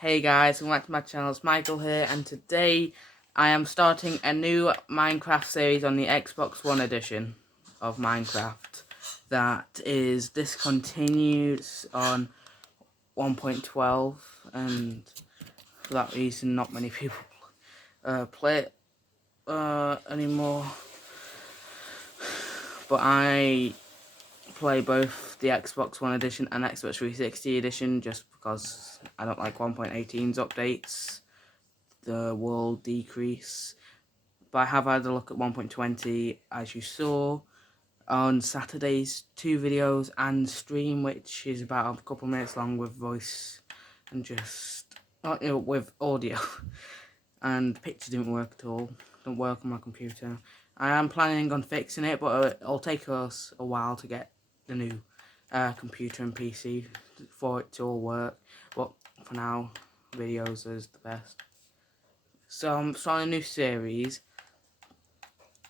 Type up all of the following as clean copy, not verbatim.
Hey guys, welcome back to my channel. It's Michael here, and today I am starting a new Minecraft series on the Xbox One edition of Minecraft that is discontinued on 1.12, and for that reason not many people play it anymore. But I play both the Xbox One edition and Xbox 360 edition just because I don't like 1.18's updates. The world decrease. But I have had a look at 1.20, as you saw on Saturday's 2 videos and stream, which is about a couple minutes long with voice and just with audio. And the picture didn't work at all. Don't work on my computer. I am planning on fixing it, but it'll take us a while to get the new computer and PC for it to all work. But for now, videos is the best. So I'm starting a new series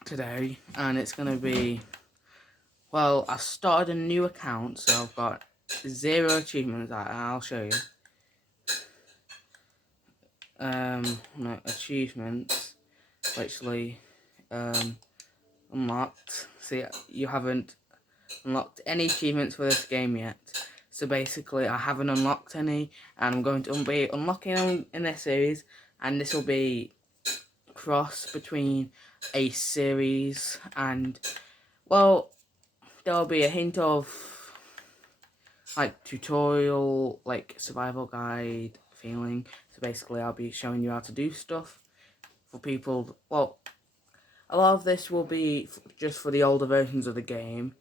today, and it's going to be, well, I started a new account, so I've got 0 achievements. I'll show you. No, achievements, literally, unlocked. See, you haven't unlocked any achievements for this game yet. So basically, I haven't unlocked any, and I'm going to be unlocking them in this series, and this will be cross between a series and, well, there'll be a hint of like tutorial, like survival guide feeling. So basically I'll be showing you how to do stuff for people. Well, a lot of this will be just for the older versions of the game,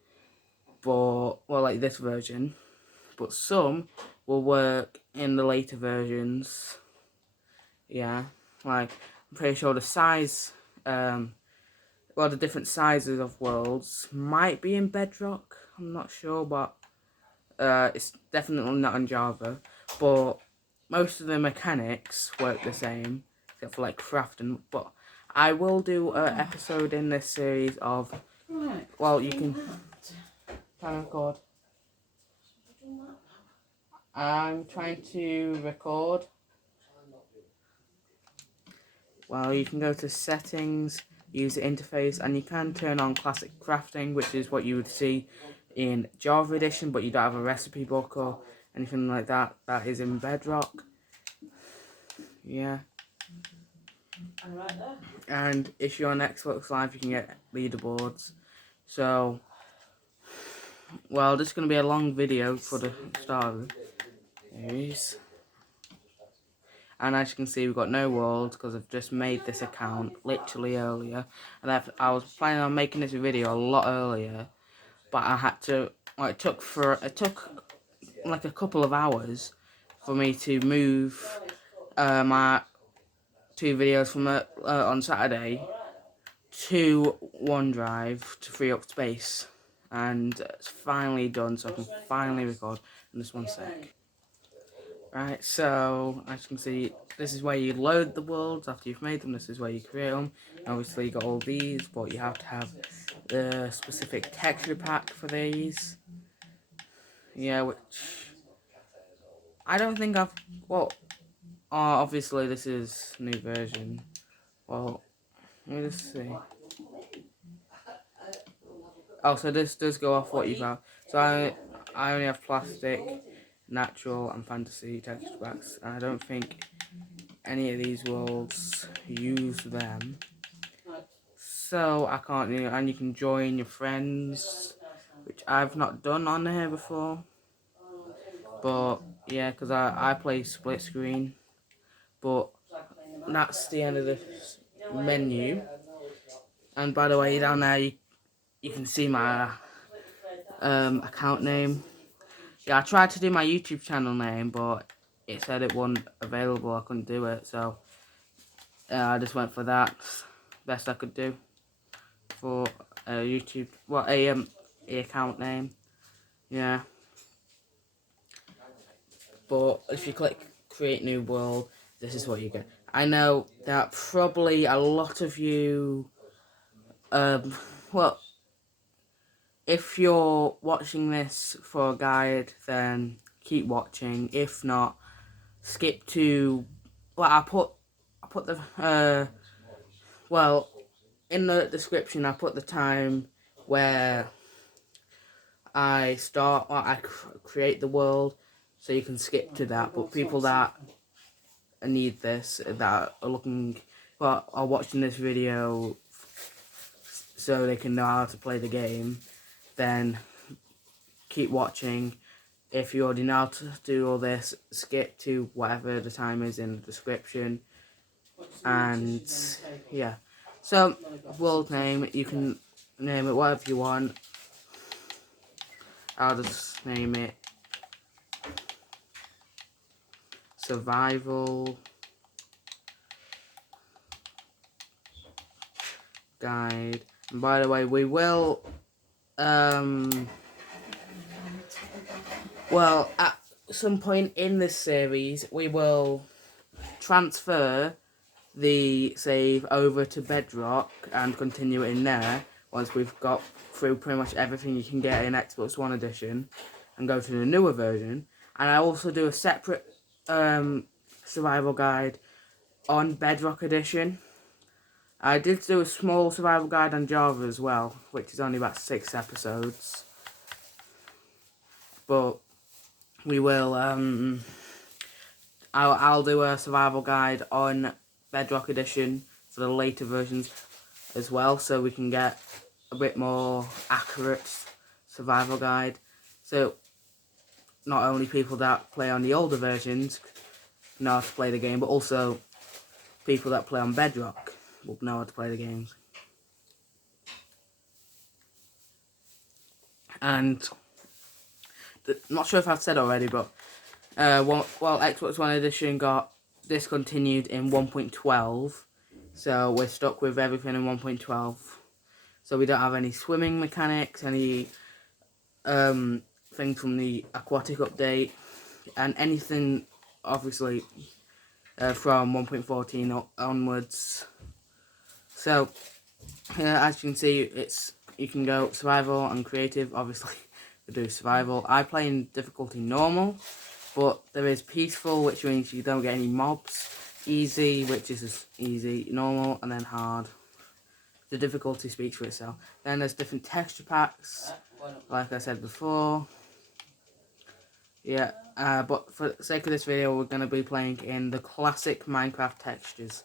but, well, like this version, but some will work in the later versions. Yeah, like I'm pretty sure the size, well, the different sizes of worlds might be in Bedrock. I'm not sure, but it's definitely not in Java. But most of the mechanics work the same, except for like crafting. But I will do an episode in this series of, well, you can record. I'm trying to record. Well, you can go to settings, user interface, and you can turn on classic crafting, which is what you would see in Java edition, but you don't have a recipe book or anything like that. That is in Bedrock. Yeah. And if you're on Xbox Live, you can get leaderboards. So, well, this is going to be a long video for the start of the series. And as you can see, we've got no worlds because I've just made this account literally earlier. And I was planning on making this video a lot earlier, but I had to, well, it took like a couple of hours for me to move my 2 videos from on Saturday to OneDrive to free up space, and it's finally done, so I can finally record in just one sec. Right, so as you can see, this is where you load the worlds after you've made them. This is where you create them. Obviously you got all these, but you have to have the specific texture pack for these. Yeah, which I don't think I've, well, obviously this is new version. Well, let me just see. Oh, so this does go off what you've got. So I only have plastic, natural, and fantasy texture packs, and I don't think any of these worlds use them. So I can't, and you can join your friends, which I've not done on here before. But yeah, because I play split screen. But that's the end of this menu. And by the way, down there you can see my account name. Yeah, I tried to do my YouTube channel name, but it said it wasn't available. I couldn't do it, so I just went for that. Best I could do for YouTube. Well, a account name. Yeah. But if you click create new world, this is what you get. I know that probably a lot of you, well, if you're watching this for a guide, then keep watching. If not, skip to, well, I put the well, in the description I put the time where I start, or I create the world, so you can skip to that. But people that need this, that are looking, well, are watching this video so they can know how to play the game, then keep watching. If you already know how to do all this, skip to whatever the time is in the description. And yeah, so world name, you can name it whatever you want. I'll just name it Survival Guide. And by the way, we will well, at some point in this series we will transfer the save over to Bedrock and continue it in there once we've got through pretty much everything you can get in Xbox One Edition and go to the newer version. And I also do a separate survival guide on Bedrock Edition. I did do a small survival guide on Java as well, which is only about 6 episodes. But we will, I'll do a survival guide on Bedrock Edition for the later versions as well, so we can get a bit more accurate survival guide. So not only people that play on the older versions know how to play the game, but also people that play on Bedrock will know how to play the games. And not sure if I've said already, but well, Xbox One Edition got discontinued in 1.12, so we're stuck with everything in 1.12. So we don't have any swimming mechanics, any thing from the aquatic update, and anything obviously from 1.14 onwards. So as you can see, you can go survival and creative. Obviously we do survival. I play in difficulty normal, but there is peaceful, which means you don't get any mobs, easy, which is just easy, normal, and then hard. The difficulty speaks for itself. Then there's different texture packs, like I said before. Yeah, but for the sake of this video, we're going to be playing in the classic Minecraft textures.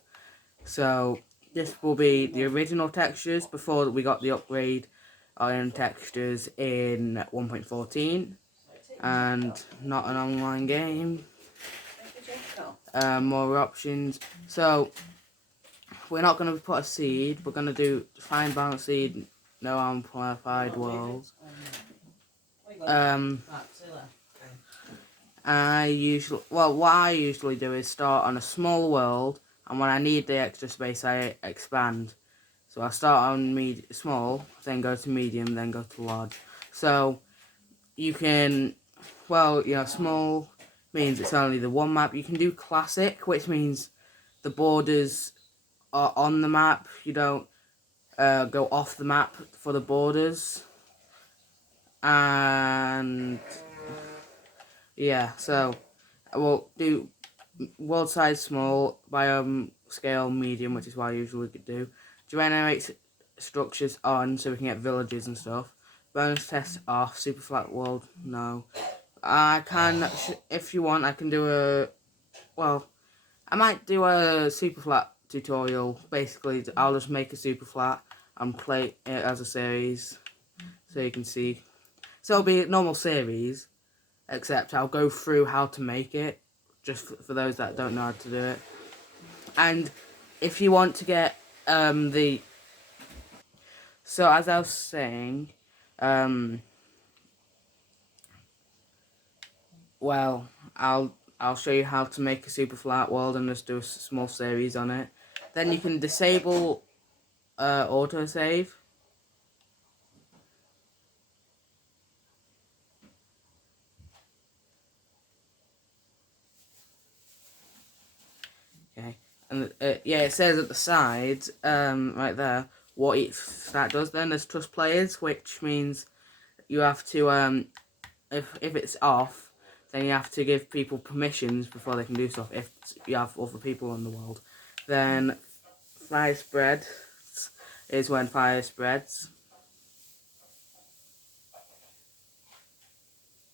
So this will be the original textures before we got the upgrade on textures in 1.14, and not an online game. More options. So we're not going to put a seed. We're going to do find balance seed, no amplified world. What I usually do is start on a small world, and when I need the extra space, I expand. So I start on small, then go to medium, then go to large. So you can, small means it's only the one map. You can do classic, which means the borders are on the map. You don't go off the map for the borders. And yeah, so we'll do world size small, biome scale medium, which is what I usually do. Generate structures on, so we can get villages and stuff. Bonus test off. Super flat world, no. I can, if you want, I can do I might do a super flat tutorial. Basically, I'll just make a super flat and play it as a series, so you can see. So it'll be a normal series, except I'll go through how to make it, just for those that don't know how to do it. And if you want to get so as I was saying, well, I'll show you how to make a super flat world and just do a small series on it. Then you can disable autosave. Okay, and yeah, it says at the sides, right there, what each stat does. Then there's trust players, which means you have to if it's off, then you have to give people permissions before they can do stuff if you have other people in the world. Then fire spread is when fire spreads.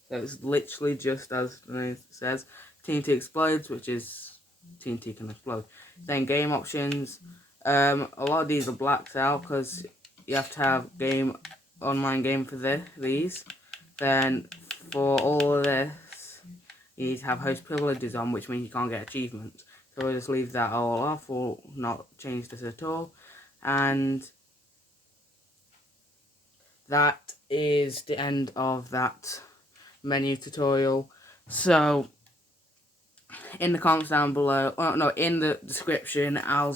So it's literally just as the name says, TNT explodes, which is TNT can explode. Then game options, a lot of these are blacked out because you have to have online game for these. Then for all of this, you need to have host privileges on, which means you can't get achievements. So we'll just leave that all off, or not change this at all. And that is the end of that menu tutorial. So in the comments down below, oh no, in the description, I'll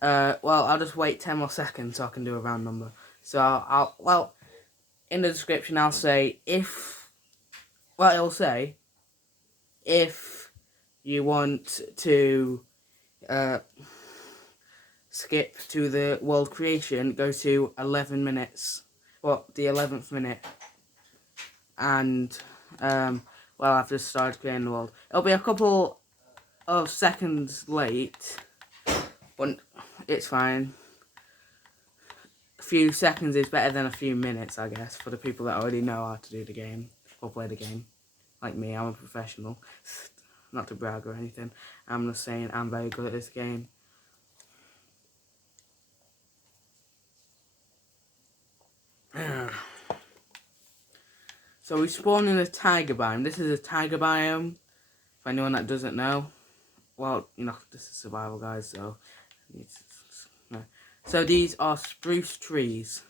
just wait 10 more seconds so I can do a round number. So in the description I'll say it'll say if you want to skip to the world creation, go to 11 minutes, the 11th minute, and I've just started creating the world. It'll be a couple of seconds late, but it's fine. A few seconds is better than a few minutes, I guess, for the people that already know how to do the game or play the game. Like me, I'm a professional. Not to brag or anything. I'm just saying I'm very good at this game. So we spawn in a tiger biome. This is a tiger biome. For anyone that doesn't know. Well, you know, this is survival, guys, so... So these are spruce trees.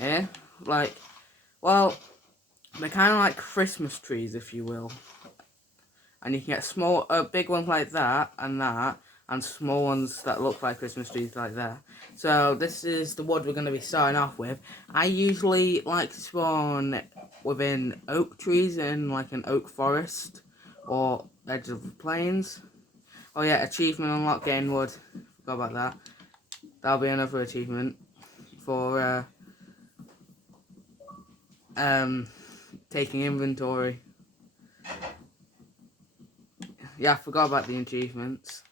Yeah? Like, well, they're kind of like Christmas trees, if you will. And you can get big ones like that, and small ones that look like Christmas trees like that. So this is the wood we're going to be starting off with. I usually like to spawn within oak trees in like an oak forest or edge of the plains. Oh yeah, achievement unlock gain wood. Forgot about that. That'll be another achievement for taking inventory. Yeah, I forgot about the achievements.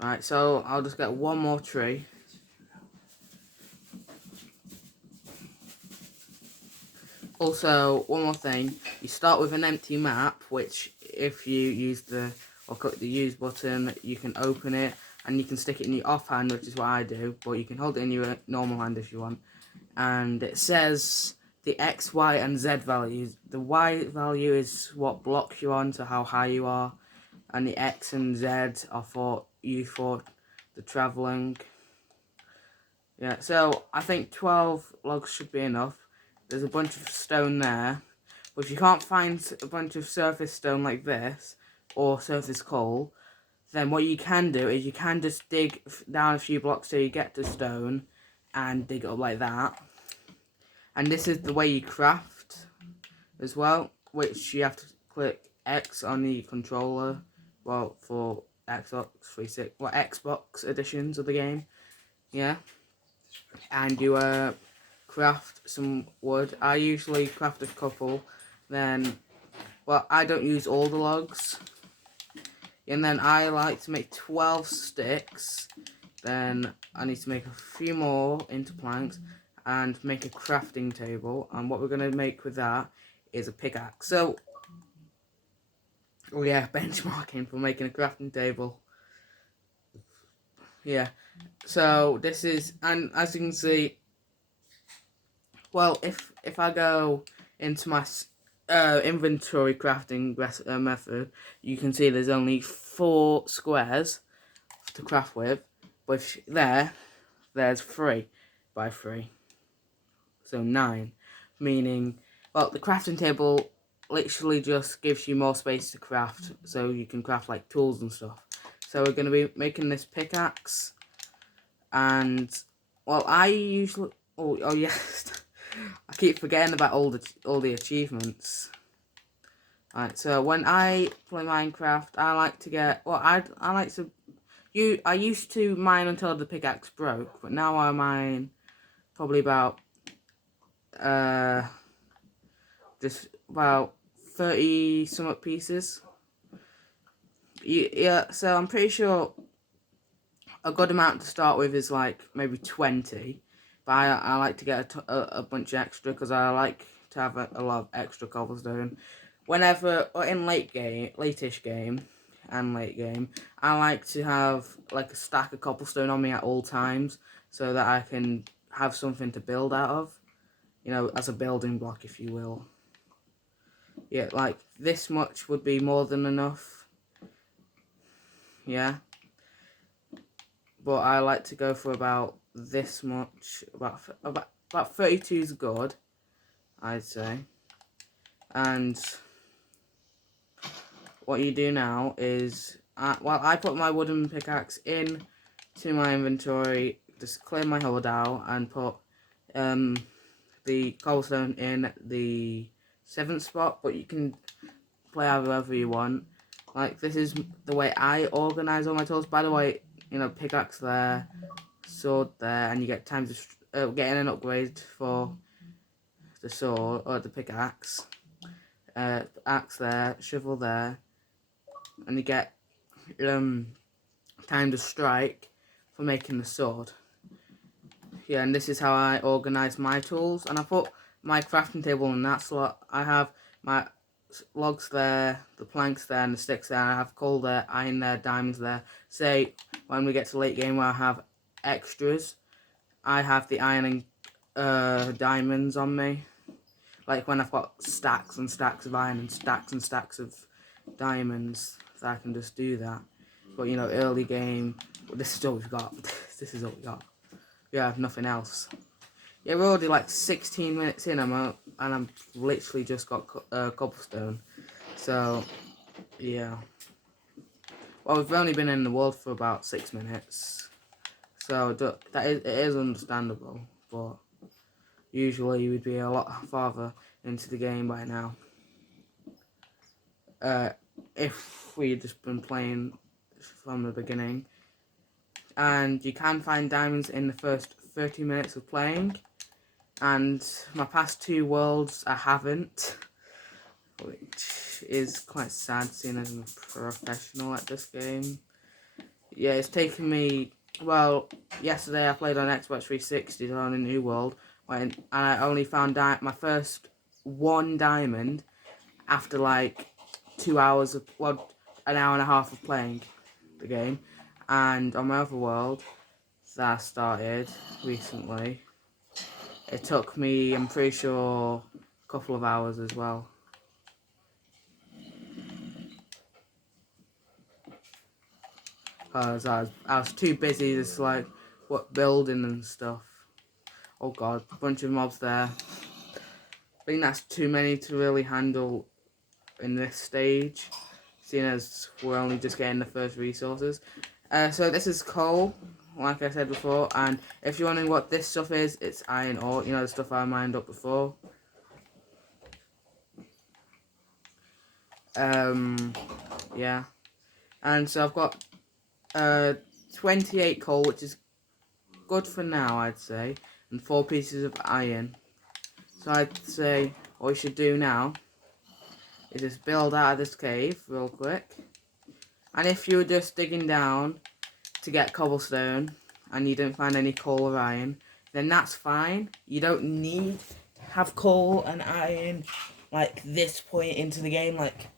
Right, so I'll just get one more tree. Also, one more thing. You start with an empty map, which if you use click the use button, you can open it and you can stick it in your offhand, which is what I do, but you can hold it in your normal hand if you want. And it says the X, Y, and Z values. The Y value is what blocks you on, so how high you are, and the X and Z are for the travelling. Yeah, so I think 12 logs should be enough. There's a bunch of stone there, but if you can't find a bunch of surface stone like this, or surface coal, then what you can do is you can just dig down a few blocks till you get to stone, and dig it up like that. And this is the way you craft as well, which you have to click X on the controller, well, for Xbox 360, Xbox editions of the game, yeah. And you craft some wood. I usually craft a couple, then, well, I don't use all the logs. And then I like to make 12 sticks. Then I need to make a few more into planks and make a crafting table. And what we're going to make with that is a pickaxe. So, oh yeah, benchmarking for making a crafting table. Yeah, so this is, and as you can see, well, if I go into my inventory crafting method, you can see there's only 4 squares to craft with, but there's 3 by 3, so 9, meaning, well, the crafting table literally just gives you more space to craft, so you can craft like tools and stuff. So we're going to be making this pickaxe, and, well, I usually, oh yes, I keep forgetting about all the achievements. Alright, so when I play Minecraft, I like to get, well, I used to mine until the pickaxe broke, but now I mine probably about, just about 30 some pieces. Yeah, so I'm pretty sure a good amount to start with is like maybe 20, but I like to get a bunch extra because I like to have a lot of extra cobblestone. Whenever, or in late-ish game, and late game, I like to have like a stack of cobblestone on me at all times so that I can have something to build out of, you know, as a building block, if you will. Yeah, like this much would be more than enough. Yeah. But I like to go for about this much, about 32 is good, I'd say. And what you do now is, well, I put my wooden pickaxe in to my inventory, just clear my hole out, and put the cobblestone in the 7th spot, but you can play however you want. Like, this is the way I organise all my tools. By the way, you know, pickaxe there, sword there, and you get time to getting an upgrade for the sword or the pickaxe. Axe there, shovel there, and you get time to strike for making the sword. Yeah, and this is how I organise my tools, and I put my crafting table in that slot. I have my logs there, the planks there, and the sticks there. I have coal there, iron there, diamonds there. Say when we get to late game where I have extras, I have the iron and diamonds on me. Like when I've got stacks and stacks of iron and stacks of diamonds, that I can just do that. But you know, early game, well, this is all we've got. This is all we got. We have nothing else. Yeah, we're already like 16 minutes in, and I'm literally just got cobblestone. So, yeah. Well, we've only been in the world for about 6 minutes. So, it is understandable, but usually we'd be a lot farther into the game by now. If we'd just been playing from the beginning. And you can find diamonds in the first 30 minutes of playing. And my past 2 worlds I haven't, which is quite sad seeing as I'm a professional at this game. Yeah, it's taken me, well, yesterday I played on Xbox 360 on a new world, and I only found my first 1 diamond after like 2 hours of, well, an hour and a half of playing the game. And on my other world that I started recently, it took me, I'm pretty sure, a couple of hours as well. Because I was too busy just like, building and stuff. Oh god, a bunch of mobs there. I think that's too many to really handle in this stage, seeing as we're only just getting the first resources. So this is coal, like I said before, and if you're wondering what this stuff is, it's iron ore, you know, the stuff I mined up before. Yeah. And so I've got 28 coal, which is good for now, I'd say, and 4 pieces of iron. So I'd say what we should do now is just build out of this cave real quick. And if you were just digging down to get cobblestone and you didn't find any coal or iron, then that's fine. You don't need to have coal and iron like this point into the game, like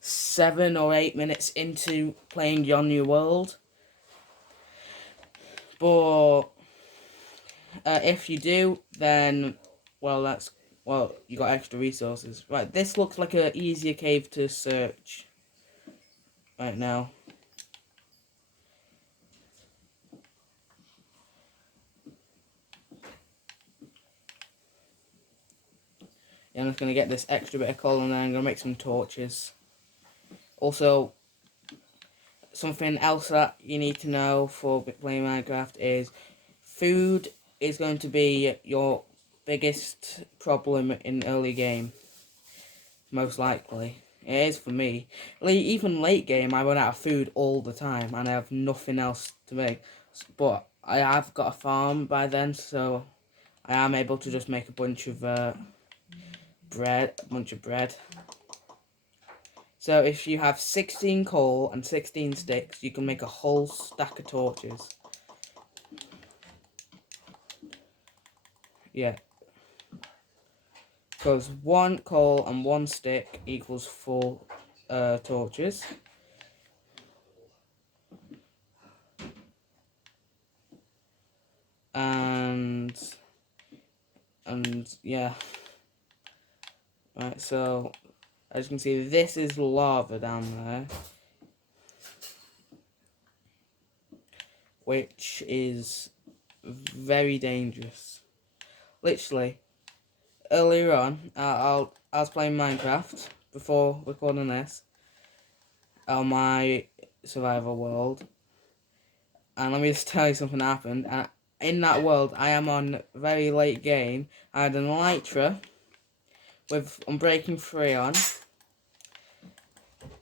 7 or 8 minutes into playing your new world. But if you do, then well, you got extra resources. Right, this looks like an easier cave to search right now. Yeah, I'm just gonna get this extra bit of coal and then I'm gonna make some torches. Also, something else that you need to know for playing Minecraft is food is going to be your biggest problem in early game. Most likely. It is for me. Even late game, I run out of food all the time and I have nothing else to make. But I have got a farm by then, so I am able to just make a bunch of bread. So if you have 16 coal and 16 sticks, you can make a whole stack of torches. Yeah. Because 1 coal and 1 stick equals 4 torches. And yeah. Right, so as you can see, this is lava down there, which is very dangerous. Literally, earlier on, I was playing Minecraft before recording this on my survival world, and let me just tell you something happened. And in that world, I am on very late game. I had an Elytra with Unbreaking 3 on.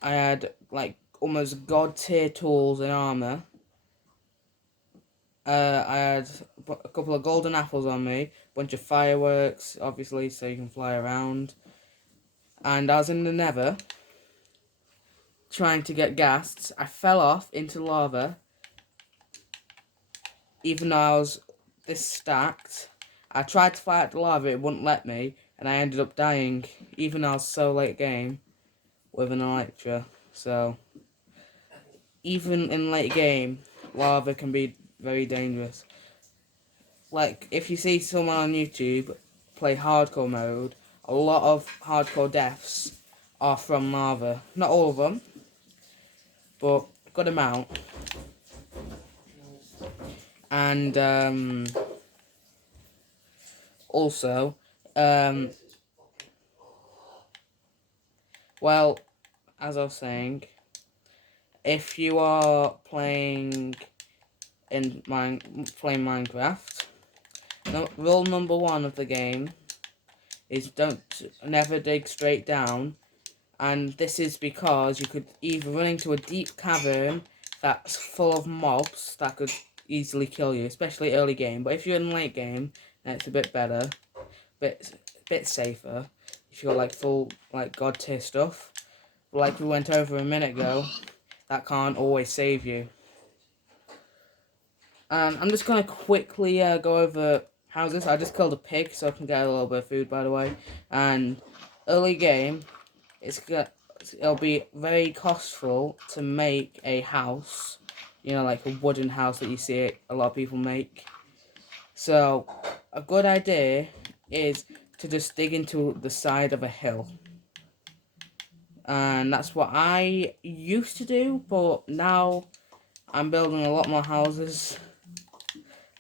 I had like almost god tier tools and armor. I had a couple of golden apples on me, a bunch of fireworks, obviously, so you can fly around. And I was in the nether, trying to get ghasts. I fell off into lava, even though I was this stacked. I tried to fly out the lava, it wouldn't let me, and I ended up dying, even though I was so late game, with an Elytra. So, even in late game, lava can be very dangerous. Like, if you see someone on YouTube play hardcore mode, a lot of hardcore deaths are from lava. Not all of them, but a good amount. And also, well, as I was saying, if you are playing Minecraft, rule number 1 of the game is never dig straight down. And this is because you could either run into a deep cavern that's full of mobs that could easily kill you, especially early game. But if you're in late game, then it's a bit better, bit safer. If you got like full like god tier stuff, but like we went over a minute ago, that can't always save you. And I'm just gonna quickly go over houses. I just killed a pig so I can get a little bit of food, by the way. And early game, it'll be very costful to make a house, you know, like a wooden house that you see a lot of people make. So a good idea is to just dig into the side of a hill, and that's what I used to do, but now I'm building a lot more houses,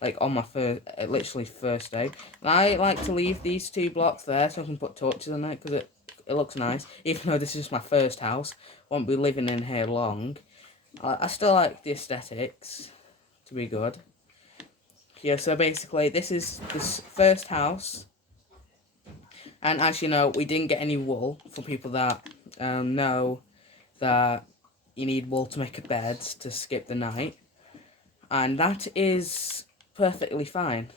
like on my literally first day. And I like to leave these 2 blocks there so I can put torches in it, because it looks nice. Even though this is my first house, won't be living in here long. I still like the aesthetics to be good. Yeah, so basically this is this first house. And as you know, we didn't get any wool, for people that know that you need wool to make a bed to skip the night. And that is perfectly fine.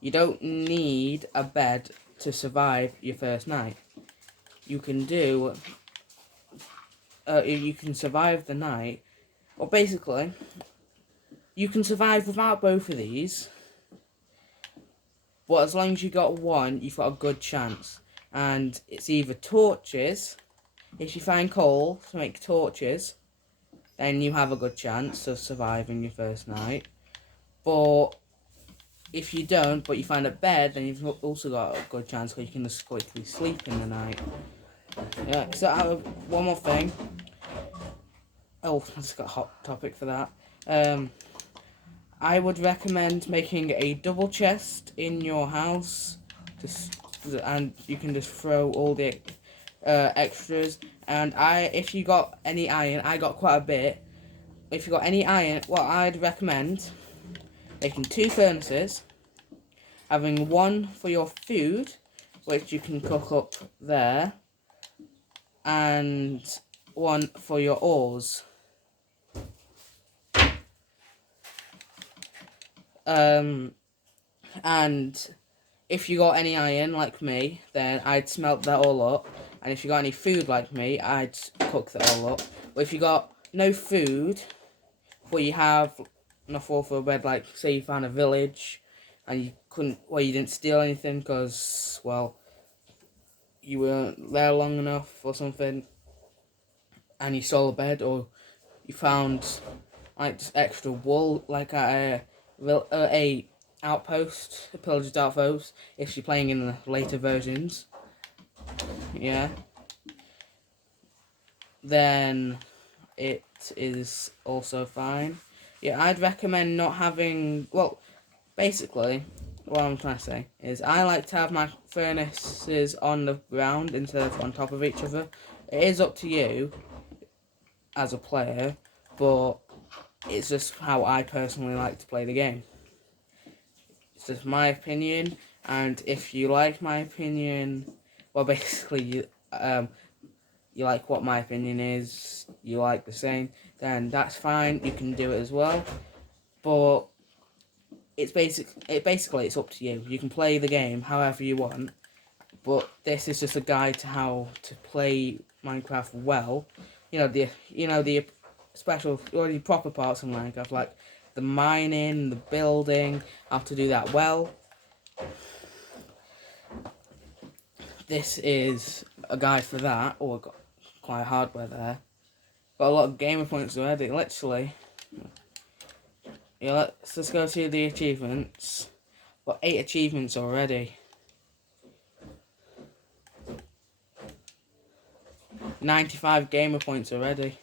You don't need a bed to survive your first night. You can survive the night, or basically, you can survive without both of these, but as long as you got one, you've got a good chance. And it's either torches, if you find coal to make torches, then you have a good chance of surviving your first night. But if you don't, but you find a bed, then you've also got a good chance because you can just quickly sleep in the night. Yeah, so I have one more thing. Oh, I just got a hot topic for that. I would recommend making a double chest in your house, and you can just throw all the extras. And if you got any iron, I got quite a bit. If you got any iron, what I'd recommend making 2 furnaces, having one for your food, which you can cook up there, and one for your ores. And if you got any iron like me, then I'd smelt that all up, And if you got any food like me, I'd cook that all up. But if you got no food, but you have enough wool for a bed, like say you found a village and you couldn't, well, you didn't steal anything because, well, you weren't there long enough or something, and you stole a bed, or you found like just extra wool, like at a outpost, a pillager's outpost, if you're playing in the later versions, yeah, then it is also fine. Yeah, I'd recommend not having, well, basically, what I'm trying to say is I like to have my furnaces on the ground instead of on top of each other. It is up to you as a player, but it's just how I personally like to play the game. It's just my opinion, and if you like my opinion, well, basically, you like what my opinion is, you like the same, then that's fine, you can do it as well. But basically it's up to you. You can play the game however you want, but this is just a guide to how to play Minecraft well. The special or the proper parts of Minecraft, like the mining, the building, how to do that well. This is a guide for that. Oh, I got quite hardware there. Got a lot of gamer points already, literally. Yeah, let's just go to the achievements. Got 8 achievements already. 95 gamer points already.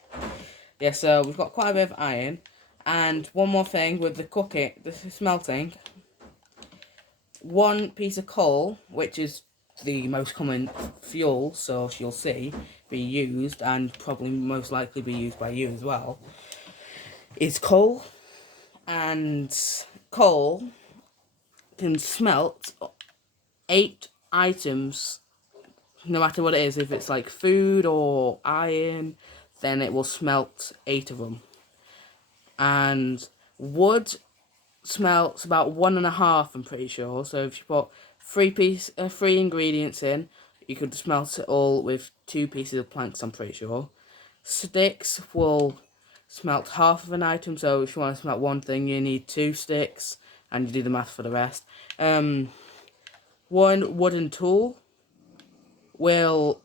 Yeah, so we've got quite a bit of iron. And one more thing with the cooking, the smelting. 1 piece of coal, which is the most common fuel, so you'll see, be used, and probably most likely be used by you as well, is coal. And coal can smelt 8 items, no matter what it is. If it's like food or iron, then it will smelt 8 of them. And wood smelts about 1.5, I'm pretty sure. So if you put 3 ingredients in, you could smelt it all with 2 pieces of planks, I'm pretty sure. Sticks will smelt half of an item, so if you want to smelt one thing, you need 2 sticks, and you do the math for the rest. 1 wooden tool will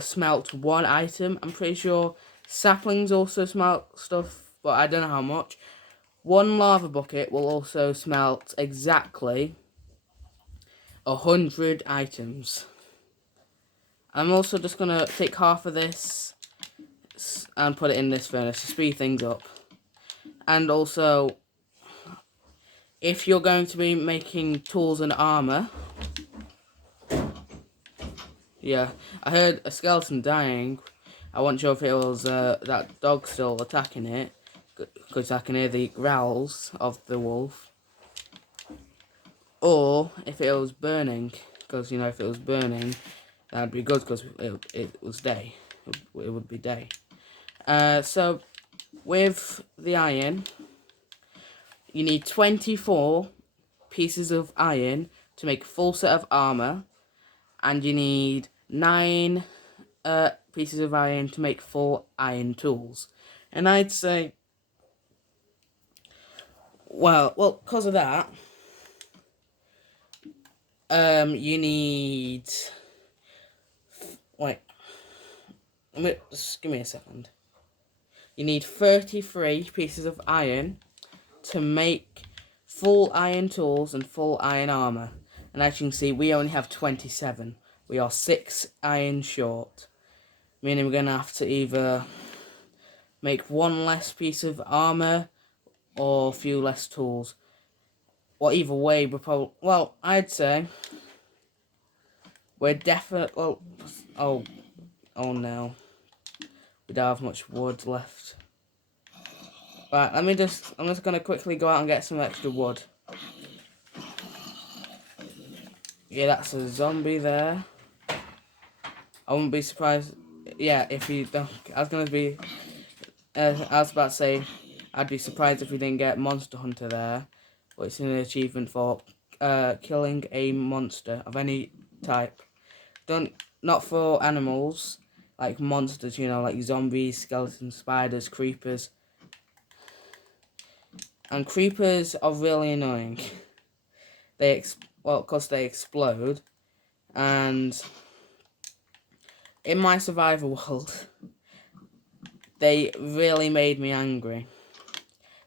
smelt 1 item, I'm pretty sure. Saplings also smelt stuff, but I don't know how much. 1 lava bucket will also smelt exactly 100 items. I'm also just going to take half of this and put it in this furnace to speed things up. And also, if you're going to be making tools and armor, yeah, I heard a skeleton dying. I wasn't sure if it was that dog still attacking it, because I can hear the growls of the wolf, or if it was burning, because, if it was burning, that'd be good, because it was day. It would be day. So, with the iron, you need 24 pieces of iron to make a full set of armor, and you need 9 pieces of iron to make 4 iron tools. And I'd say, well, because of that, you need, wait, just give me a second. You need 33 pieces of iron to make full iron tools and full iron armor. And as you can see, we only have 27. We are 6 iron short, meaning we're going to have to either make 1 less piece of armor or a few less tools. Well, either way, we're probably, well, I'd say we're definitely, well, oh no, we don't have much wood left. Right, I'm just going to quickly go out and get some extra wood. Yeah, that's a zombie there. I wouldn't be surprised, yeah, if you don't, I was about to say, I'd be surprised if we didn't get Monster Hunter there, but it's an achievement for killing a monster of any type. not for animals, like monsters, you know, like zombies, skeletons, spiders, creepers. And creepers are really annoying. Because they explode. And in my survival world, they really made me angry.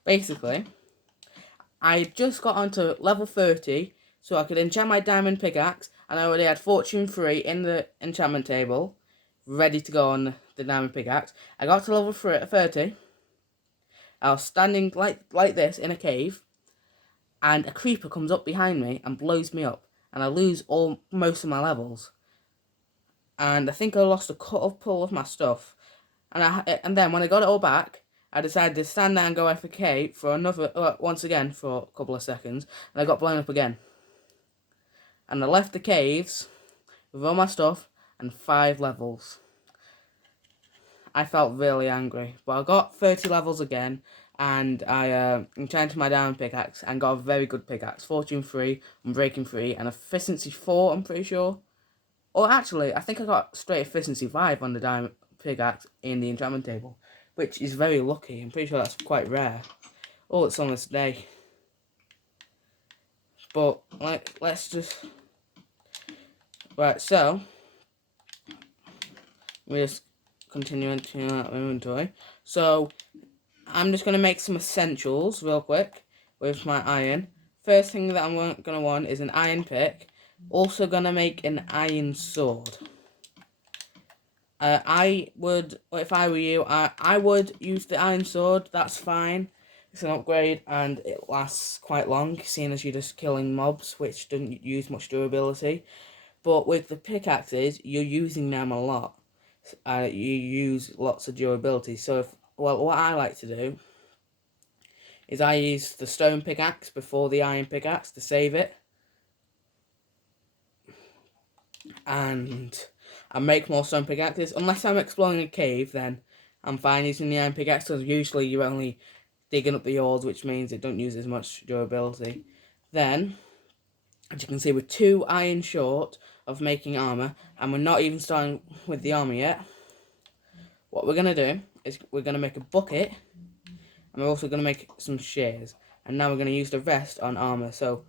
Basically, I just got onto level 30, so I could enchant my diamond pickaxe, and I already had Fortune 3 in the enchantment table, ready to go on the diamond pickaxe. I got to level 30, I was standing like this in a cave, and a creeper comes up behind me and blows me up, and I lose most of my levels. And I think I lost a couple of my stuff. And then when I got it all back, I decided to stand there and go AFK for once again for a couple of seconds, and I got blown up again. And I left the caves with all my stuff and 5 levels. I felt really angry, but I got 30 levels again, and I enchanted my diamond pickaxe and got a very good pickaxe. Fortune 3, Unbreaking 3, and Efficiency 4, I'm pretty sure. Or actually, I think I got straight Efficiency 5 on the diamond pickaxe in the enchantment table, which is very lucky. I'm pretty sure that's quite rare. Oh, it's on this day. But, let's just... Right, so... we just continue into our inventory. So, I'm just going to make some essentials real quick with my iron. First thing that I'm going to want is an iron pick. Also going to make an iron sword. I would, if I were you, I would use the iron sword. That's fine. It's an upgrade and it lasts quite long, seeing as you're just killing mobs, which don't use much durability. But with the pickaxes, you're using them a lot. You use lots of durability. So, what I like to do is I use the stone pickaxe before the iron pickaxe to save it. And I make more stone pickaxes. Unless I'm exploring a cave, then I'm fine using the iron pickaxe, because usually you're only digging up the ores, which means it don't use as much durability. Then, as you can see, we're 2 iron short of making armor, and we're not even starting with the armor yet. What we're going to do is we're going to make a bucket, and we're also going to make some shears. And now we're going to use the rest on armor. So,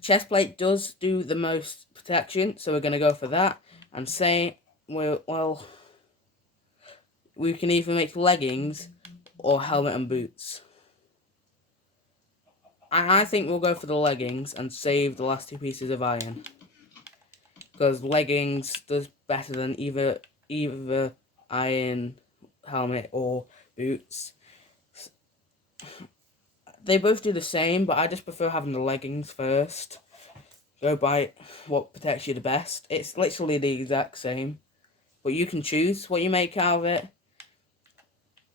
chestplate does do the most protection, so we're going to go for that. And say, well, we can either make leggings or helmet and boots. I think we'll go for the leggings and save the last 2 pieces of iron. Because leggings does better than either iron helmet or boots. They both do the same, but I just prefer having the leggings first. Go by what protects you the best. It's literally the exact same, but you can choose what you make out of it.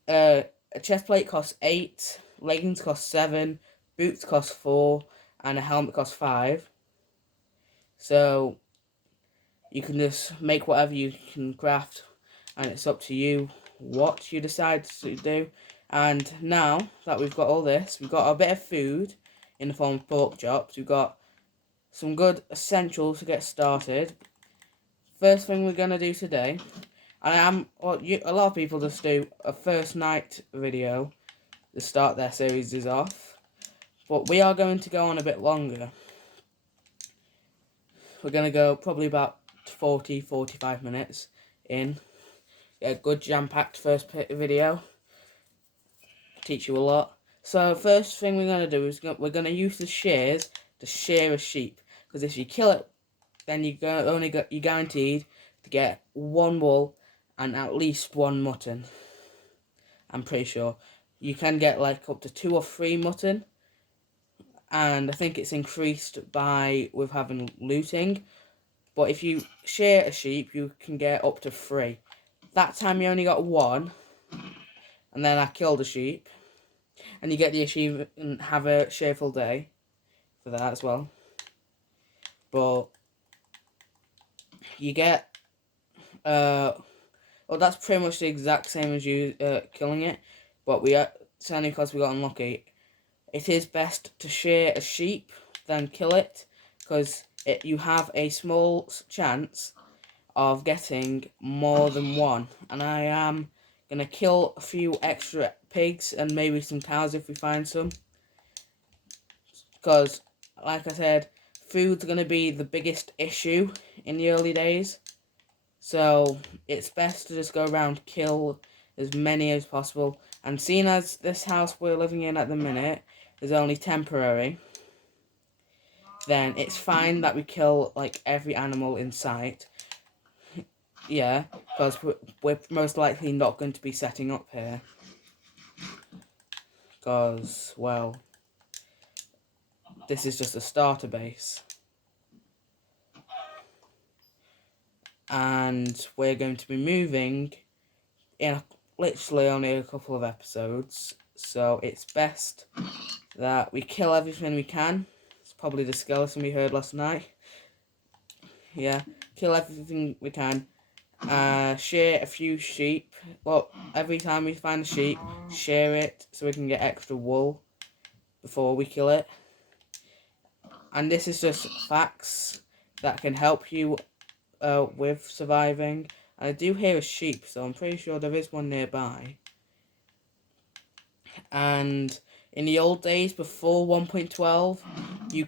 A chest plate costs 8, leggings cost 7, boots cost 4, and a helmet costs 5. So you can just make whatever you can craft, and it's up to you what you decide to do. And now that we've got all this, we've got a bit of food in the form of pork chops. We've got some good essentials to get started. First thing we're going to do today, and a lot of people just do a first night video to start their series off, but we are going to go on a bit longer. We're going to go probably about 40-45 minutes in. Get a good jam-packed first video. Teach you a lot. So first thing we're going to do is we're going to use the shears to shear a sheep, because if you kill it, then you're guaranteed to get 1 wool and at least 1 mutton. I'm pretty sure you can get like up to 2 or 3 mutton, and I think it's increased with having looting. But if you shear a sheep, you can get up to 3. That time you only got 1, and then I killed a sheep. And you get the achievement and have a shareful day for that as well. But you get, well, that's pretty much the exact same as you killing it. But it's only because we got unlucky. It is best to shear a sheep than kill it, because you have a small chance of getting more than one. And I am going to kill a few extra pigs and maybe some cows if we find some. Because, like I said, food's going to be the biggest issue in the early days. So it's best to just go around, kill as many as possible. And seeing as this house we're living in at the minute is only temporary, then it's fine that we kill like every animal in sight. Yeah, because we're most likely not going to be setting up here. Because, well, this is just a starter base. And we're going to be moving in literally only a couple of episodes. So it's best that we kill everything we can. It's probably the skeleton we heard last night. Yeah, kill everything we can. Shear a few sheep. Well, every time we find a sheep, shear it so we can get extra wool before we kill it. And this is just facts that can help you with surviving. I do hear a sheep, so I'm pretty sure there is one nearby. And in the old days, before 1.12, you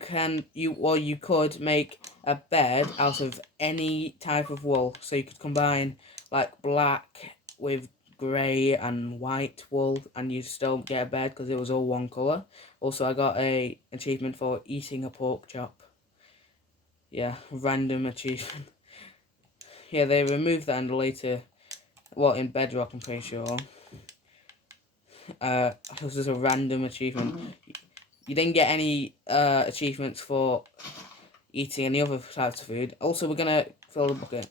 could make a bed out of any type of wool. So you could combine like black with grey and white wool, and you still get a bed because it was all one colour. Also, I got a achievement for eating a pork chop. Yeah, random achievement. Yeah, they removed that in the later, well, in Bedrock, I'm pretty sure. It was just a random achievement. You didn't get any achievements for eating any other types of food. Also, we're gonna fill the bucket,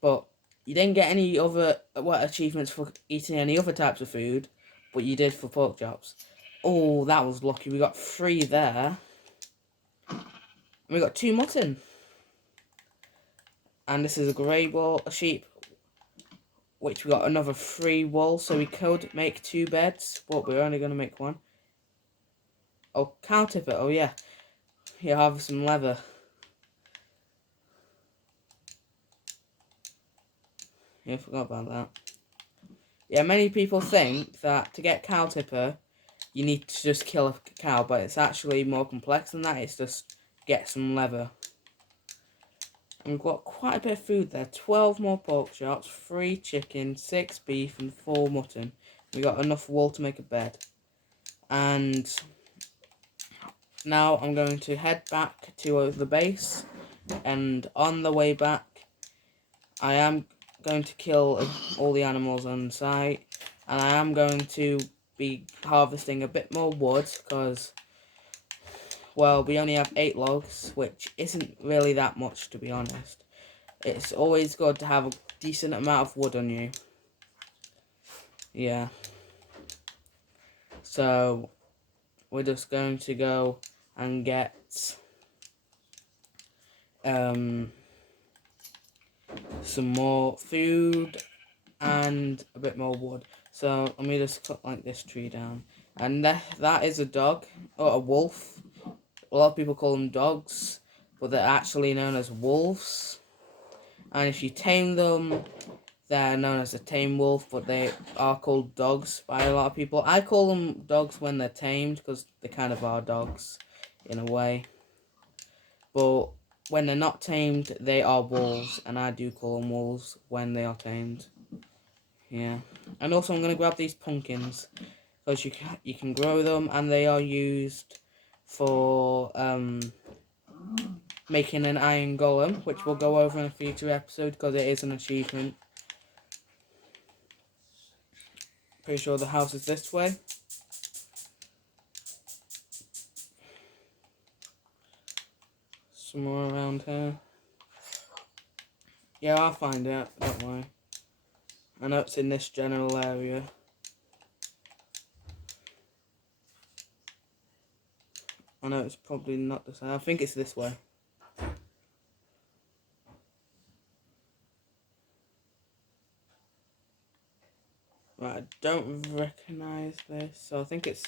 but you didn't get any other achievements for eating any other types of food, but you did for pork chops. Oh, that was lucky. We got 3 there. And we got 2 mutton. And this is a grey wool, a sheep, which we got another 3 wool, so we could make 2 beds, but we're only gonna make 1. Oh, cow tipper. Oh yeah, here have some leather. Yeah, I forgot about that. Yeah, many people think that to get cow tipper, you need to just kill a cow, but it's actually more complex than that. It's just get some leather. And we've got quite a bit of food there. 12 more pork chops, 3 chicken, 6 beef, and 4 mutton. We got enough wool to make a bed. And now I'm going to head back to the base. And on the way back, I am going to kill all the animals on site. And I am going to be harvesting a bit more wood because, well, we only have 8 logs, which isn't really that much, to be honest. It's always good to have a decent amount of wood on you. Yeah. So, we're just going to go and get some more food and a bit more wood. So, let me just cut like this tree down. And that is a dog, or a wolf. A lot of people call them dogs, but they're actually known as wolves. And if you tame them, they're known as a tame wolf, but they are called dogs by a lot of people. I call them dogs when they're tamed, because they kind of are dogs, in a way. But when they're not tamed, they are wolves, and I do call them wolves when they are tamed. Yeah. And also I'm going to grab these pumpkins, because you can grow them, and they are used for making an iron golem, which we'll go over in a future episode, because it is an achievement. Pretty sure the house is this way. Somewhere around here. Yeah, I'll find it, don't worry. I know it's in this general area. I know it's probably not this way. I think it's this way. Right, I don't recognise this, so I think it's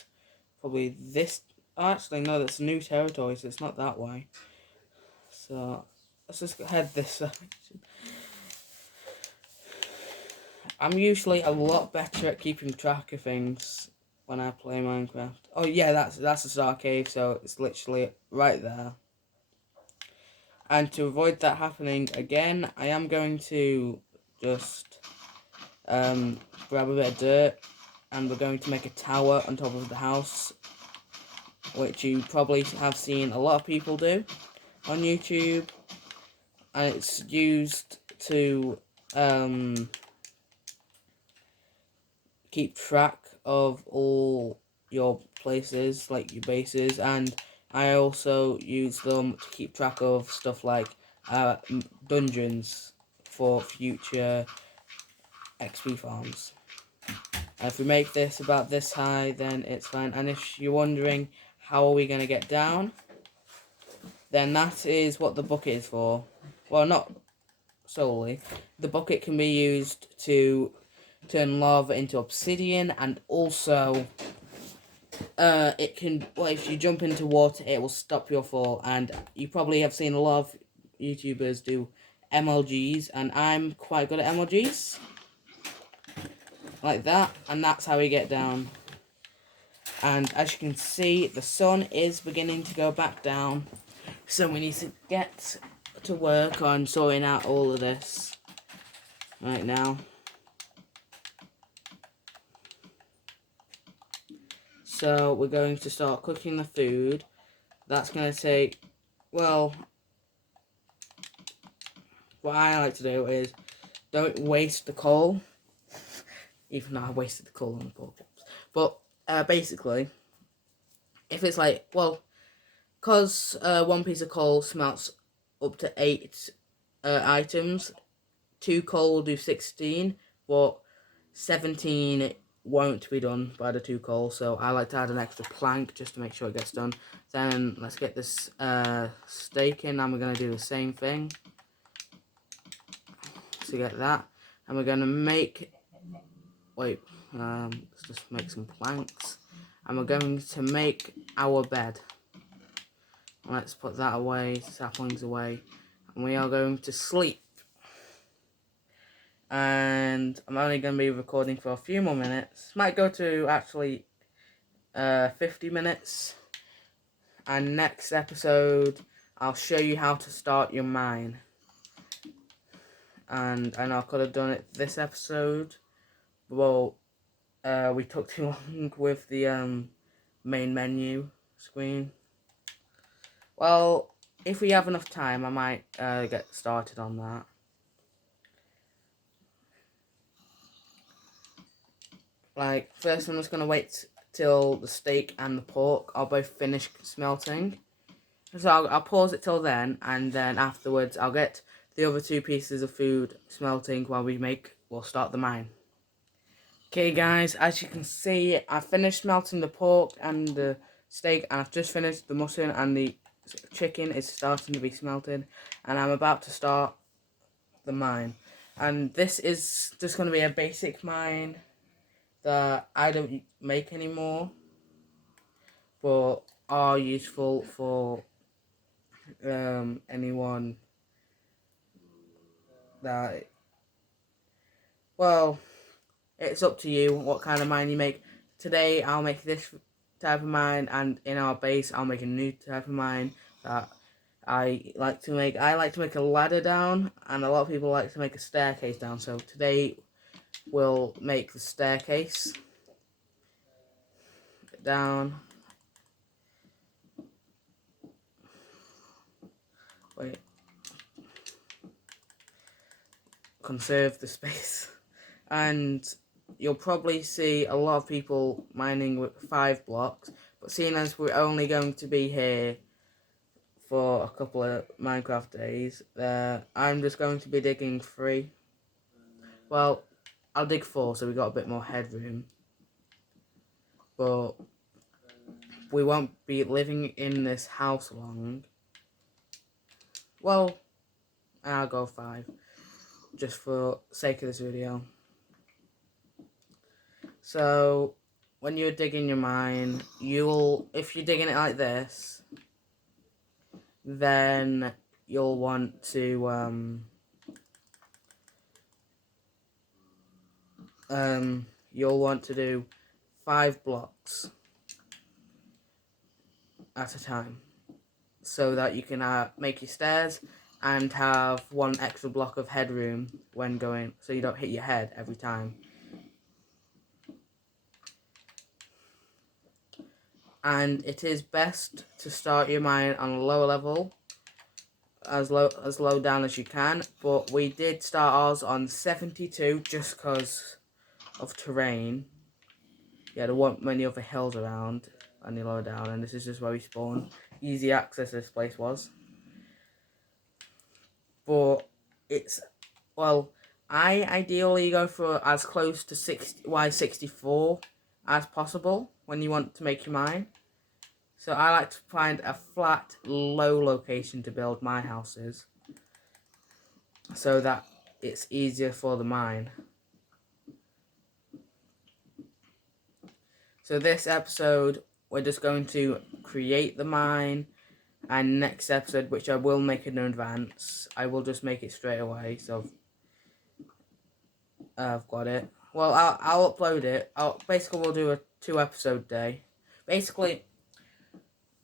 probably this. Actually, no, that's new territory, so it's not that way. So, let's just head this direction. I'm usually a lot better at keeping track of things when I play Minecraft. Oh yeah, that's the star cave, so it's literally right there. And to avoid that happening again, I am going to just grab a bit of dirt, and we're going to make a tower on top of the house, which you probably have seen a lot of people do on YouTube, and it's used to keep track of all your places, like your bases, and I also use them to keep track of stuff like dungeons for future XP farms. And if we make this about this high, then it's fine. And if you're wondering how are we going to get down, then that is what the bucket is for. Well, not solely. The bucket can be used to turn lava into obsidian, and also it can, well, if you jump into water, it will stop your fall. And you probably have seen a lot of YouTubers do MLGs, and I'm quite good at MLGs. Like that, and that's how we get down. And as you can see, the sun is beginning to go back down, so we need to get to work on sorting out all of this right now. So we're going to start cooking the food. That's going to take, well, what I like to do is don't waste the coal, even though I wasted the coal on the pork chops. But basically, if it's like, well, because one piece of coal smelts up to 8 items, 2 coal will do 16, but 17 won't be done by the 2 coal, so I like to add an extra plank just to make sure it gets done. Then let's get this steak in, and we're going to do the same thing to get that. And we're going to make, let's just make some planks, and we're going to make our bed. Let's put that away, saplings away, and we are going to sleep. And I'm only going to be recording for a few more minutes. Might go to actually 50 minutes. And next episode, I'll show you how to start your mine. And I know I could have done it this episode. Well, we took too long with the main menu screen. Well, if we have enough time, I might get started on that. Like, first I'm just going to wait till the steak and the pork are both finished smelting. So I'll pause it till then, and then afterwards I'll get the other 2 pieces of food smelting while we'll start the mine. Okay guys, as you can see, I finished smelting the pork and the steak, and I've just finished the mutton, and the chicken is starting to be smelted, and I'm about to start the mine. And this is just going to be a basic mine that I don't make anymore, but are useful for anyone that, well, it's up to you what kind of mine you make. Today I'll make this type of mine, and in our base I'll make a new type of mine that I like to make. I like to make a ladder down, and a lot of people like to make a staircase down, so today we'll make the staircase down. Wait. Conserve the space. And you'll probably see a lot of people mining with 5 blocks, but seeing as we're only going to be here for a couple of Minecraft days, I'm just going to be digging 3. Well, I'll dig 4 so we got a bit more headroom, but we won't be living in this house long. Well, I'll go 5 just for sake of this video. So when you're digging your mine, if you're digging it like this, then you'll want to you'll want to do 5 blocks at a time, so that you can make your stairs and have 1 extra block of headroom when going, so you don't hit your head every time. And it is best to start your mine on a lower level, as low down as you can, but we did start ours on 72 just because of terrain. Yeah, there weren't many other hills around any lower down, and this is just where we spawned. Easy access this place was. But it's, well, I ideally go for as close to Y64 as possible when you want to make your mine. So I like to find a flat, low location to build my houses, so that it's easier for the mine. So this episode, we're just going to create the mine, and next episode, which I will make in advance, I will just make it straight away, so I've got it. Well, I'll upload it. Basically, we'll do a 2-episode day. Basically,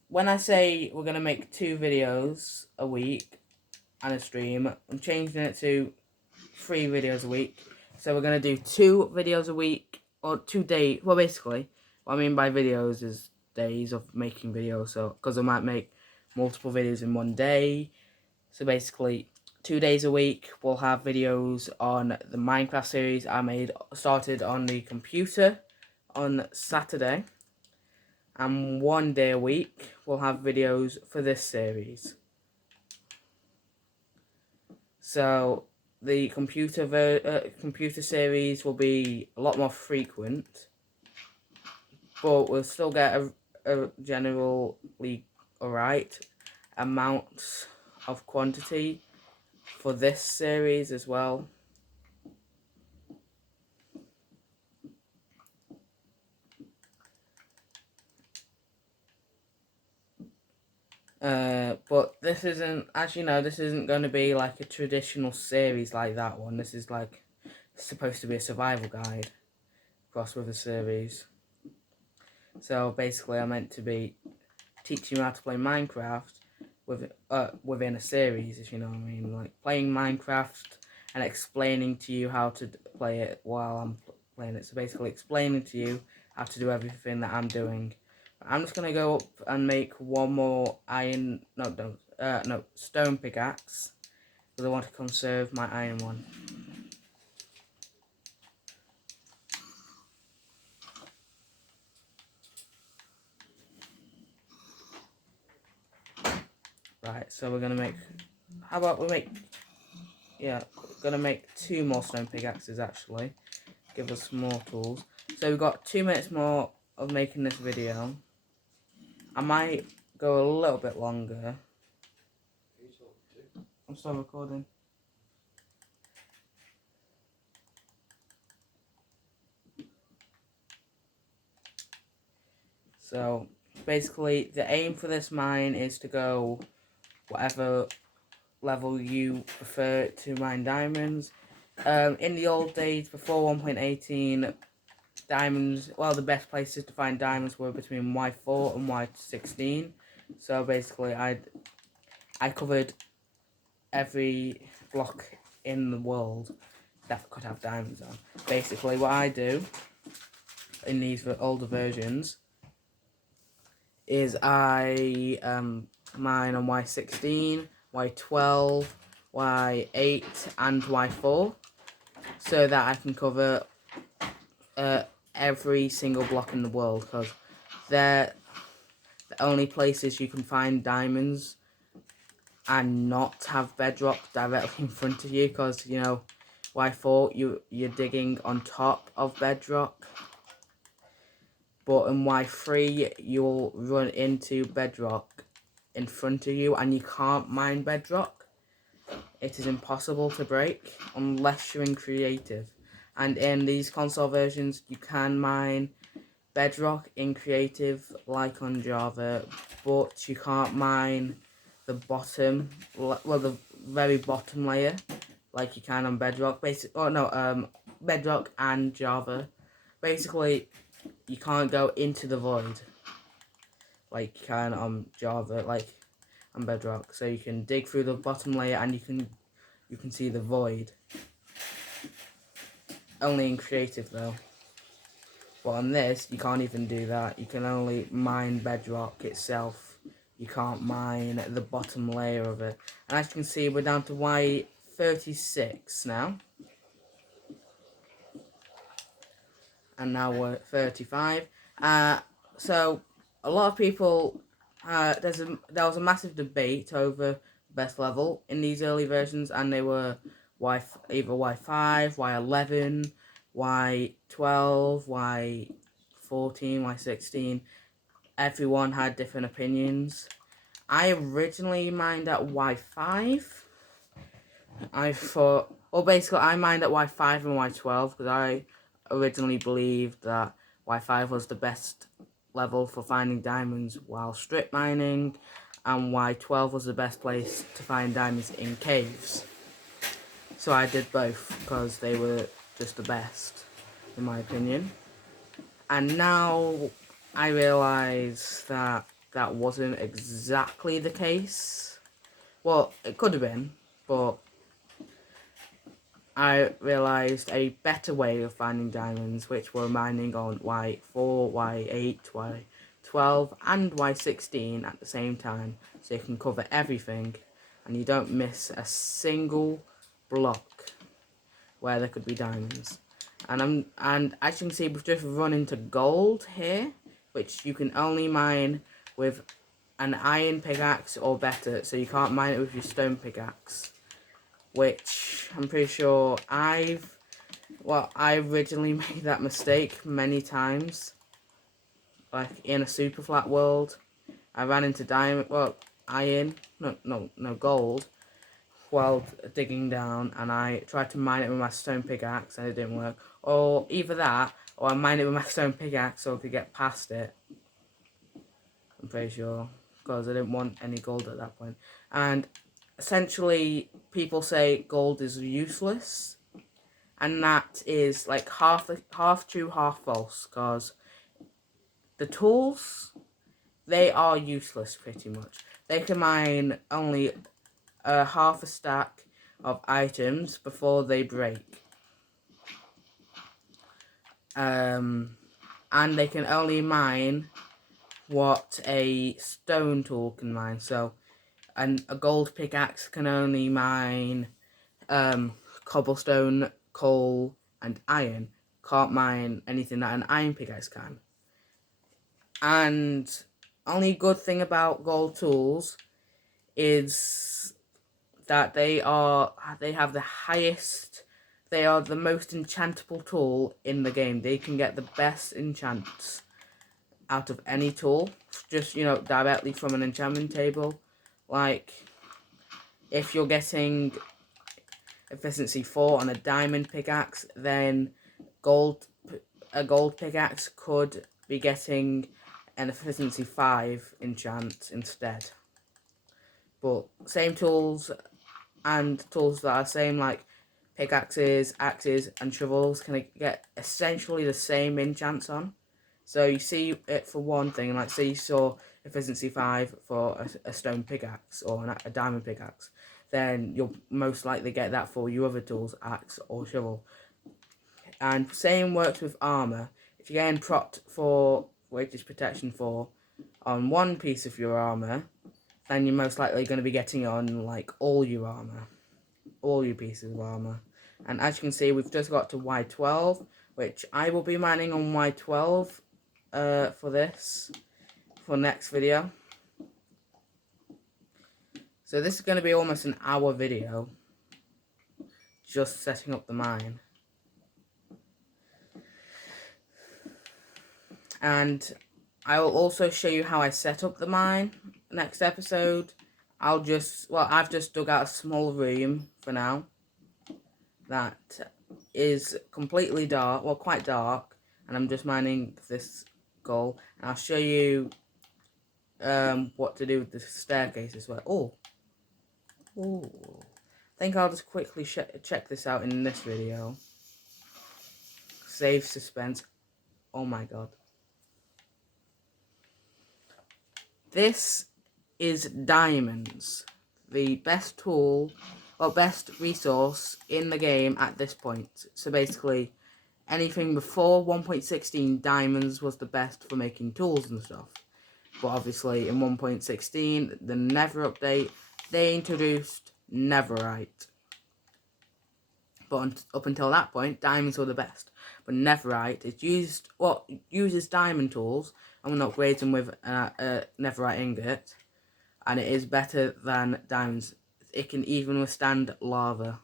when I say we're going to make 2 videos a week and a stream, I'm changing it to 3 videos a week. So we're going to do 2 videos a week, or 2 days. Well, basically, what I mean by videos is days of making videos. So, because I might make multiple videos in one day. So basically, 2 days a week, we'll have videos on the Minecraft series I started on the computer on Saturday. And 1 day a week, we'll have videos for this series. So the computer series will be a lot more frequent, but we'll still get a generally alright amount of quantity for this series as well. But this isn't, as you know, this isn't going to be like a traditional series like that one. This is like supposed to be a survival guide crossed with a series. So basically, I'm meant to be teaching you how to play Minecraft within a series, if you know what I mean. Like playing Minecraft and explaining to you how to play it while I'm playing it. So basically, explaining to you how to do everything that I'm doing. I'm just gonna go up and make 1 more stone pickaxe, because I want to conserve my iron one. Right, so we're gonna make. How about we make? Yeah, gonna make 2 more stone pickaxes actually. Give us more tools. So we've got 2 minutes more of making this video. I might go a little bit longer. I'm still recording. So basically, the aim for this mine is to go whatever level you prefer to mine diamonds. In the old days, before 1.18, diamonds, well, the best places to find diamonds were between Y4 and Y16. So basically, I covered every block in the world that could have diamonds on. Basically, what I do in these older versions is I mine on Y16, Y12, Y8, and Y4, so that I can cover every single block in the world, because they're the only places you can find diamonds and not have bedrock directly in front of you, because, you know, Y4, you're digging on top of bedrock, but in Y3 you'll run into bedrock in front of you and you can't mine bedrock. It is impossible to break unless you're in creative. And in these console versions you can mine bedrock in creative like on Java, but you can't mine the bottom, well, the very bottom layer like you can on bedrock. Basically, oh no, Bedrock and Java. Basically, you can't go into the void like you can on Java, like on Bedrock. So you can dig through the bottom layer and you can see the void. Only in creative though. But on this, you can't even do that. You can only mine Bedrock itself. You can't mine the bottom layer of it. And as you can see, we're down to Y36 now. And now we're at 35. So a lot of people, there was a massive debate over best level in these early versions, and they were either Y5, Y11, Y12, Y14, Y16. Everyone had different opinions. I originally mined at Y5. I thought, well, basically, I mined at Y5 and Y12 because I originally believed that Y5 was the best level for finding diamonds while strip mining, and Y12 was the best place to find diamonds in caves. So I did both because they were just the best, in my opinion. And now I realise that that wasn't exactly the case. Well, it could have been, but I realised a better way of finding diamonds, which were mining on Y4, Y8, Y12 and Y16 at the same time, so you can cover everything and you don't miss a single block where there could be diamonds. And as you can see, we've just run into gold here, which you can only mine with an iron pickaxe or better, so you can't mine it with your stone pickaxe. Which I'm pretty sure I originally made that mistake many times. Like in a super flat world, I ran into gold, while digging down, and I tried to mine it with my stone pickaxe and it didn't work. Or either that, or I mined it with my stone pickaxe so I could get past it. I'm pretty sure, because I didn't want any gold at that point. And essentially, people say gold is useless, and that is like half true, half false, because the tools, they are useless pretty much. They can mine only half a stack of items before they break. And they can only mine what a stone tool can mine. So, and a gold pickaxe can only mine cobblestone, coal, and iron. Can't mine anything that an iron pickaxe can. And only good thing about gold tools is that they have the highest, they are the most enchantable tool in the game. They can get the best enchants out of any tool, just, directly from an enchantment table. Like, if you're getting efficiency 4 on a diamond pickaxe, then a gold pickaxe could be getting an efficiency 5 enchant instead. But same tools and tools that are same, like pickaxes, axes, and shovels, can get essentially the same enchants on. So you see it for one thing, like say you saw efficiency 5 for a stone pickaxe or a diamond pickaxe, then you'll most likely get that for your other tools, axe or shovel. And same works with armor. If you're getting propped for weightage protection 4 on one piece of your armor, then you're most likely going to be getting on like all your armor, all your pieces of armor. And as you can see, we've just got to Y12, which I will be mining on Y12 for next video. So this is going to be almost an hour video, just setting up the mine. And I will also show you how I set up the mine next episode. I've just dug out a small room for now that is completely dark, well, quite dark, and I'm just mining this gold. And I'll show you what to do with the staircase as well. I think I'll just quickly check this out in this video. save suspense. Oh my god. This is diamonds. The best tool or best resource in the game at this point. So basically, anything before 1.16, diamonds was the best for making tools and stuff. But obviously in 1.16, the Nether update, they introduced Netherite. But up until that point, diamonds were the best. But Netherite is used, well, uses diamond tools, and we'll upgrade them with a Netherite ingot. And it is better than diamonds. It can even withstand lava.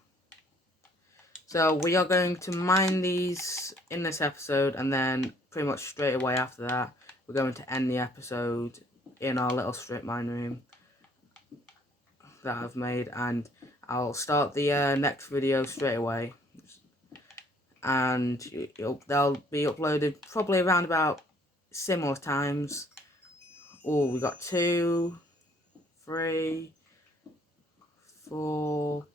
So we are going to mine these in this episode, and then pretty much straight away after that, we're going to end the episode in our little strip mine room that I've made, and I'll start the next video straight away. And they'll be uploaded probably around about similar times. Oh, we got 2, 3, 4,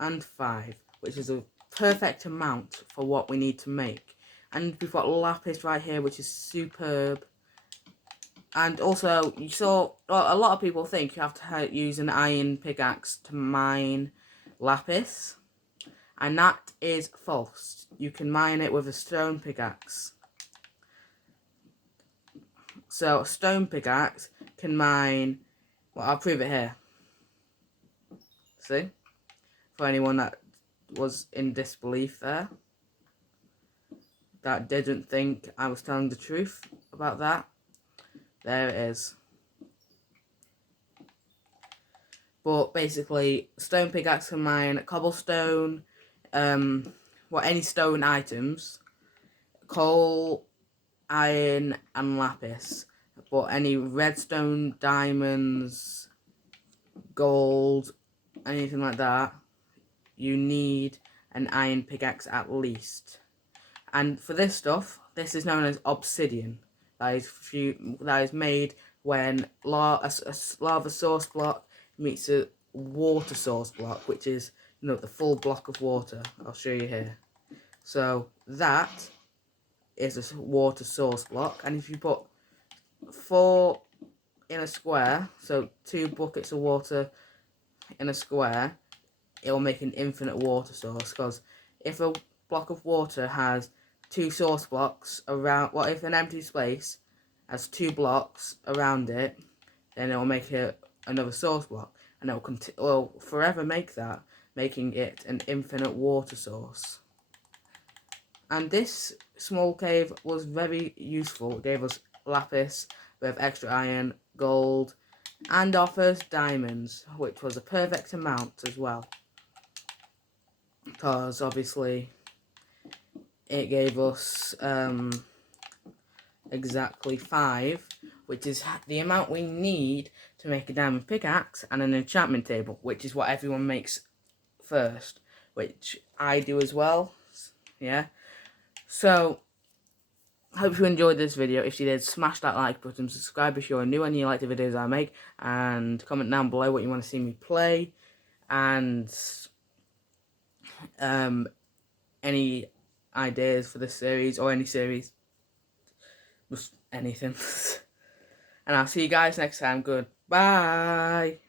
and 5, which is a perfect amount for what we need to make. And we've got lapis right here, which is superb. And also, you saw, well, a lot of people think you have to use an iron pickaxe to mine lapis. And that is false. You can mine it with a stone pickaxe. So, a stone pickaxe can mine, well, I'll prove it here. See? For anyone that was in disbelief there, that didn't think I was telling the truth about that, there it is. But basically, stone pickaxe can mine cobblestone, any stone items, coal, iron, and lapis. But any redstone, diamonds, gold, anything like that, you need an iron pickaxe at least. And for this stuff, this is known as obsidian. That is made when a lava source block meets a water source block, which is, the full block of water. I'll show you here. So that is a water source block, and if you put 4 in a square, so 2 buckets of water in a square, it will make an infinite water source. Because if a block of water has 2 source blocks around, well, if an empty space has 2 blocks around it, then it will make another source block, and it will forever make that, making it an infinite water source. And this small cave was very useful. It gave us lapis with extra iron, gold, and our first diamonds, which was a perfect amount as well. Because obviously it gave us exactly 5, which is the amount we need to make a diamond pickaxe and an enchantment table, which is what everyone makes first, which I do as well. Yeah. So, hope you enjoyed this video. If you did, smash that like button, subscribe if you're new and you like the videos I make, and comment down below what you want to see me play, and any ideas for this series, or any series, just anything. And I'll see you guys next time. Goodbye.